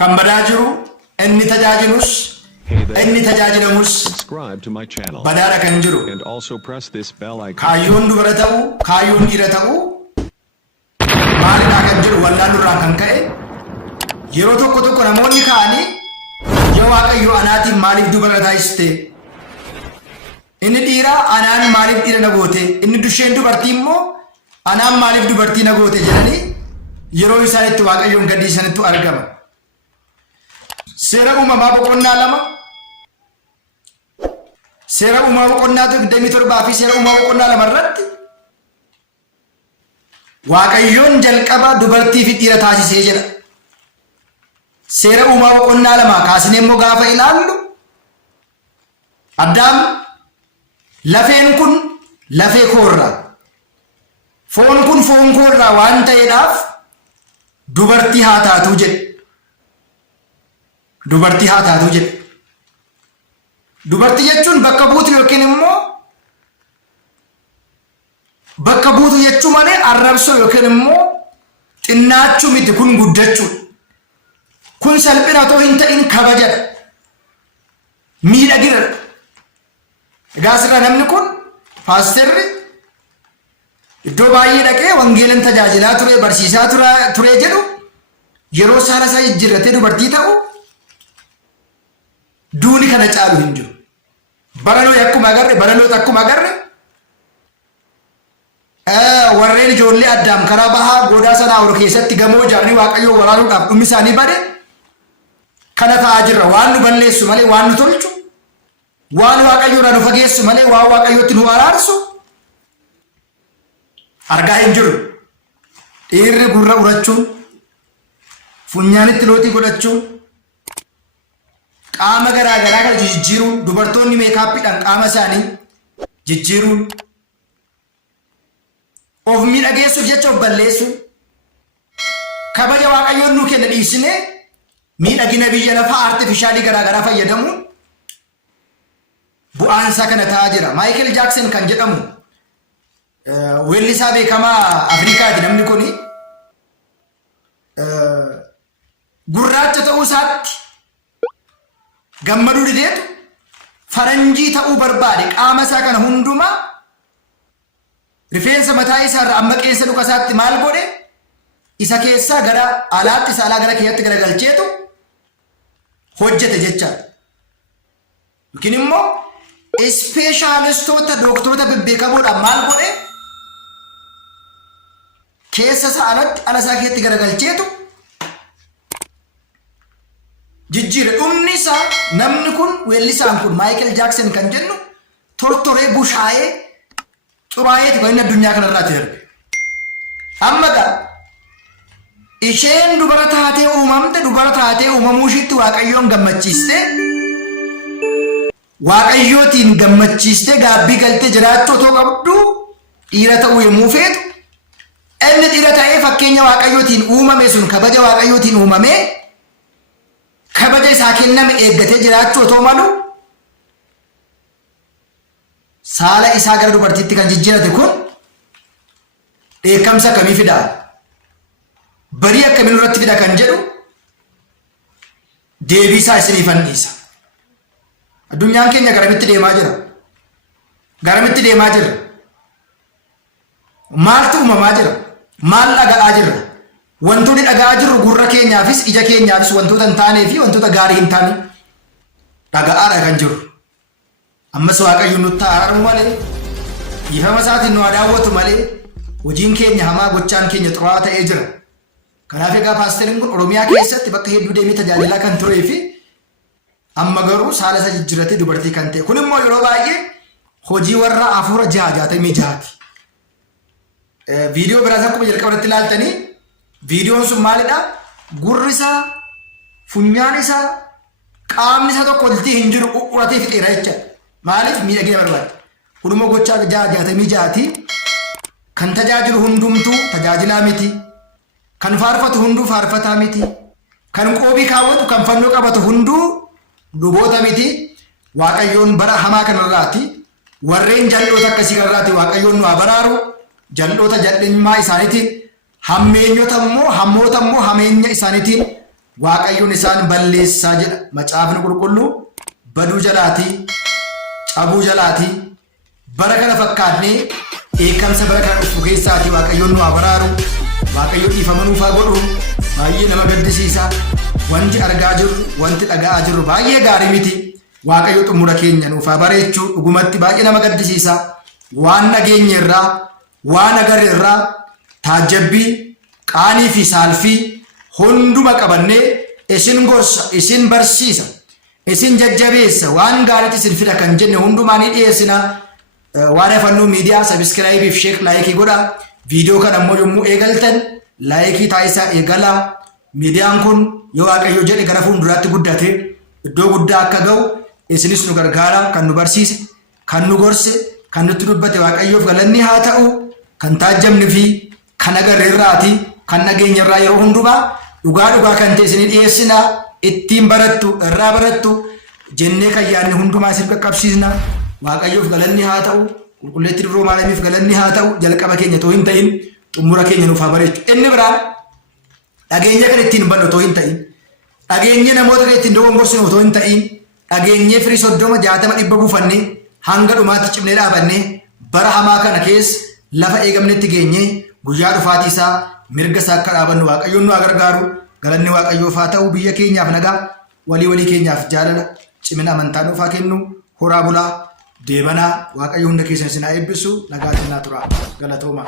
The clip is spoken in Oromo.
Kan badaa jiru inni tajaajilus inni tajaajilamus Subscribe to my channel badaadha kan jiru. and also press this bell icon. Kaayyoon dubara ta'uu kaayyoon dhiira ta'uu maalidhaa kan jiru wallaalurraa kan ka'e yeroo tokko tokko namoonni ka'anii yoo Waaqayyo anaatiin maaliif dubara taasiste inni dhiira anaan maaliif dhiira na goote inni dusheen dubartii immoo anaan maaliif dubartii na goote jedhanii yeroo isaanitti Waaqayyoon gadhiisanitu argama. Seera uumamaa boqonnaa 2 seera uumamaa boqonnaa 27 fi seera uumamaa boqonnaa 2 irratti Waaqayyoon jalqaba dubartii fi dhiira taasisee jedha. Seera uumamaa boqonnaa 2 kaasnee immoo gaafa ilaallu Addaam lafeen kun lafee koorraa foon kun foon koorraa waan ta'eedhaaf dubartii haa taatu jedhe. Dubartii haa taatu jedhe. Dubartii jechuun bakka buutu yookiin immoo bakka buutu jechuu malee arrabsoo yookiin immoo xinnaachuu miti kun guddachuu. Kun salphina otoo hin ta'in kabajadha. Miidhagina. Egaa asirra namni kun paasterri iddoo baay'ee dhaqee wangeelan tajaajilaa ture barsiisaa ture jedhu yeroo saala isaa jijjiirratee dubartii ta'u duuni kana caalu hin jiru. Baranoo akkuma agarre baranoota akkuma agarre warreen ijoollee Addaam karaa bahaa goodaa sanaa ol keessatti gamoo ijaaranii Waaqayyoo waraanuudhaaf dhummi isaanii bade kana ta'aa jirra. Waan nu balleessu malee waan nu tolchu waan Waaqayyoo irraa nu fageessu malee waan Waaqayyootti nu araarsu argaa hin jiru. Dhiirri gurra urachuun funyaanitti lootii godhachuun qaama garaa garaa kana jijjiiruun dubartoonni meekaappiidhaan qaama isaanii jijjiiruun of miidhageessuuf jecha of balleessuun kabaja Waaqayyoon nu kenna dhiisnee miidhagina biyya lafaa artifishaalii garaa garaa fayyadamuun bu'aan isaa kana ta'aa jira. Maayikel Jaakson kan jedhamu weellisaa beekamaa Afrikaati namni kuni gurraacha ta'uu isaatti gammaduu dideetu faranjii ta'uu barbaade qaama isaa kana hundumaa rifeensa mataa isaa irraa amma qeensa luka isaatti maal godhe isa keessaa gara alaatti isa alaa gara keeyyatti garagalcheetu hojjete jechaadha. Yookiin immoo ispeeshaalistoota dooktorota bebbeekamoodhaan maal godhe keessa isaa alatti ala isaa keeyyatti garagalcheetu jijjiira. Dhumni isaa namni kun weellisaan kun Maayikel Jaakson kan jennu tortoree bushaayee xuraayeeti kan inni addunyaa kanarraatti darbe. Amma gaa isheen dubara taatee uumamte dubara taatee uumamuu ishiitti Waaqayyoon gammachiiste Waaqayyootiin gammachiiste gaabbii galtee jiraachuu otoo qabdu dhiira ta'uu yommuu feetu inni dhiira ta'ee fakkeenya Waaqayyootiin uumame sun kabaja Waaqayyootiin uumamee kabaja isaa kenname eeggatee jiraachuu otoo malu saala isaa gara dubartiitti kan jijjiirate kun dheekkamsa akkamii fidaa barii akkamiin irratti fida kan jedhu deebii isaa isinii fanniisa. Addunyaan keenya garamitti deemaa jira? Garamitti deemaa jira? Maaltu uumamaa jira? Maal dhaga'aa jirra? Wantoonni dhaga'aa jirru gurra keenyaafis ija keenyaafis wantoota hin taanee fi wantoota gaarii hin taane dhaga'aadha kan jiru. Ammas Waaqayyo nutti araaramu malee ifama isaatiin nu daawwatu malee hojiin keenya hamaa gochaan keenya xuraa'aa ta'ee jira. Kanaaf egaa paasteriin kun Oromiyaa keessatti bakka hedduu deemee tajaajilaa kan turee fi amma garuu saala isa jijjiirratee dubartii kan ta'e. Kun immoo yeroo baay'ee hojii warra afuura 666ti. Viidiyoo biraas akkuma jalqaba irratti ilaaltanii viidiyoon sun maalidha? gurri isaa, funyaan isaa, qaamni isaa tokko walitti hin jiru uratee fixeera jecha. Maaliif miidhagina barbaada? Hundumaa gochaa 66 kan tajaajilu hundumtuu tajaajilaa miti. Kan faarfatu hunduu faarfataa miti. Kan qoobii kaawwatu kan fannoo qabatu hunduu luboota miti. Waaqayyoon bara hamaa kanarraati. Warreen jal'oota akkasii kanarraati Waaqayyoon nu baraaru. Jal'oota jal'ummaa isaaniitiin, hammeenyota immoo hammoota immoo hameenya isaaniitiin Waaqayyoon isaan balleessaa jedha macaafni qulqulluu. Baduu jalaatii, cabuu jalaatii, bara kana fakkaatnee eekamsa bara kana dhufu keessaati Waaqayyoon nu baraaru. Waaqayyo dhiifama nuuf haa godhu. Baay'ee nama gaddisiisa. Wanti argaa jirru, wanti dhaga'aa jirru baay'ee gaarii miti. Waaqayyo xumura keenya nuuf haa bareechuu. Dhugumatti baay'ee nama gaddisiisa. Waan nageenye irraa, waan agarre irraa taajjabbii, qaanii fi saalfii hunduma qabannee isin gorsa, isin barsiisa, isin jajjabeessa, waan gaariitti isin fida kan jenne hundumaa ni dhiyeessina. Waan hafannuu miidiyaa sabiskiraayibii fi sheek laayikii godha. Viidiyoo kana immoo yommuu eegaltan laayikii taasisaa eegalaa. Miidiyaan kun yoo Waaqayyo jedhe gara fuulduraatti guddate iddoo guddaa akka ga'u isinis nu gargaara. Kan nu barsiise, kan nu gorse, kan nutti dubbate Waaqayyoof galanni haa ta'u. Kan taajjabni fi kan agarre irraati, kan nageenya irraa yeroo hundumaa dhugaa kan ta'e isinii dhiyeessina. Ittiin barattu, irraa barattu jennee kan yaadne hundumaa isin qaqqabsiisna. Waaqayyoof galanni haa ta'u. Qulqulleetti Dubroo Maariyamiif galanni haa ta'u. Jalqaba keenya too hin ta'in xumura keenya nuuf haa bareechu. Inni biraan dhageenya kan ittiin bannu too hin ta'in, dhageenya namoota kan ittiin dogongorsinu too hin ta'in, dhageenyee firii 30, 60, 100 buufannee hanga dhumaatti cimnee dhaabannee bara hamaa kana keessa lafa eegamnetti geenyee guyyaa dhufaatii isaa mirga isaa akka dhaabannu Waaqayyoon nu haa gargaaru. Galanni Waaqayyoof haa ta'u. Biyya keenyaaf nagaa, walii keenyaaf jaalala, cimina amantaa nuuf haa kennu. Horaa bulaa, deebanaa. Waaqayyo hunda keessan isin haa eebbisu. Nagaatiin naa tura. Galatooma.